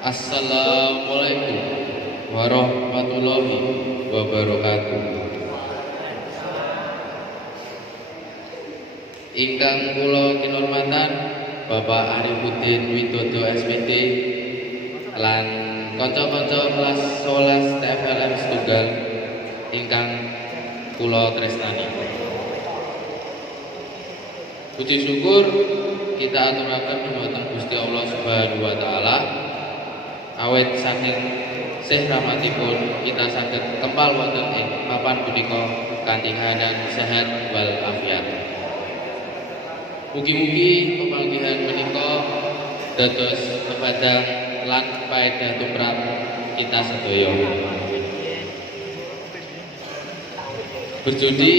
Assalamualaikum warahmatullahi wabarakatuh. Ingkang kula kinurmatan Bapak Arifuddin Widodo SPD lan kanca-kanca kelas 11 TFLM setunggal ingkang kula tresnani. Puji syukur kita aturaken dhumateng Gusti Allah Subhanahu wa taala. Awet saking sih rahmatipun kita saged kempal wonten ing papan punika kanthi kahanan sehat wal afiat. Mugi-mugi pepanggihan menika dados pepadang lan paedah tumrap kita sedaya. Berjudi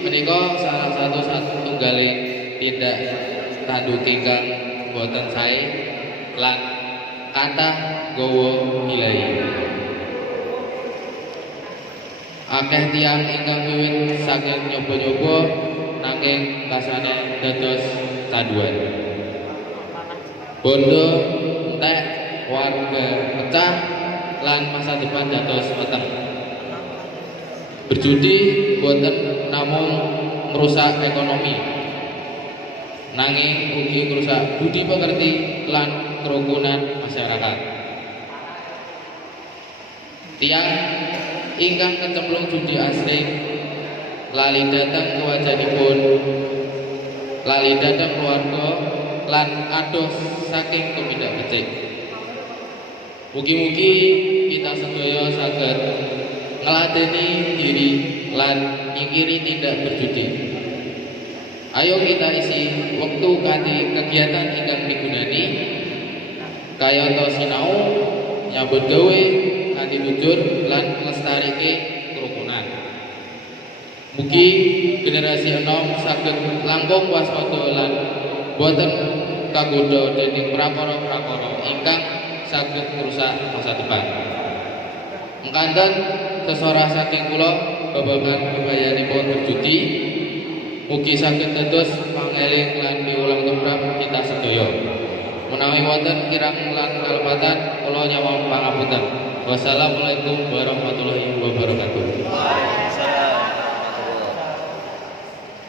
menika salah satu satunggaling tindak tanduk ingkang boten sae lan kathah gawa milai. Akeh tiyang ingkang wiwit saking nyoba-nyoba nanging kasane dados canduan. Bondo entek warga pecah lan masa depan dados peteng. Berjudi boten namung merusak ekonomi, nanging ugi merusak budi pekerti lan kerukunan masyarakat. Tiang ingkang kecemplung judi asring lali datang kewajanipun, lali datang keluarga lan adoh saking tumindak becik. Mugi-mugi kita sedaya saged ngladeni diri lan nyingkiri tindak berjudi. Ayo kita isi waktu kanthi kegiatan ingkang migunani kayata sinau, nyambut gawe, kanthi jujur lan nglestarike kerukunan. Mugi generasi enom saged langkung waspada lan boten kagodha dening prakara-prakara ingkang saged ngrusak masa depan. Mengkanten sesorah saking kula babagan bebayanipun berjudi, mugi saged dados pangeling lan piwulang tumrap kita sedaya. Menawi wonten kirang lan kalepatan kula nyuwun pangapunten. Wassalamualaikum warahmatullahi wabarakatuh.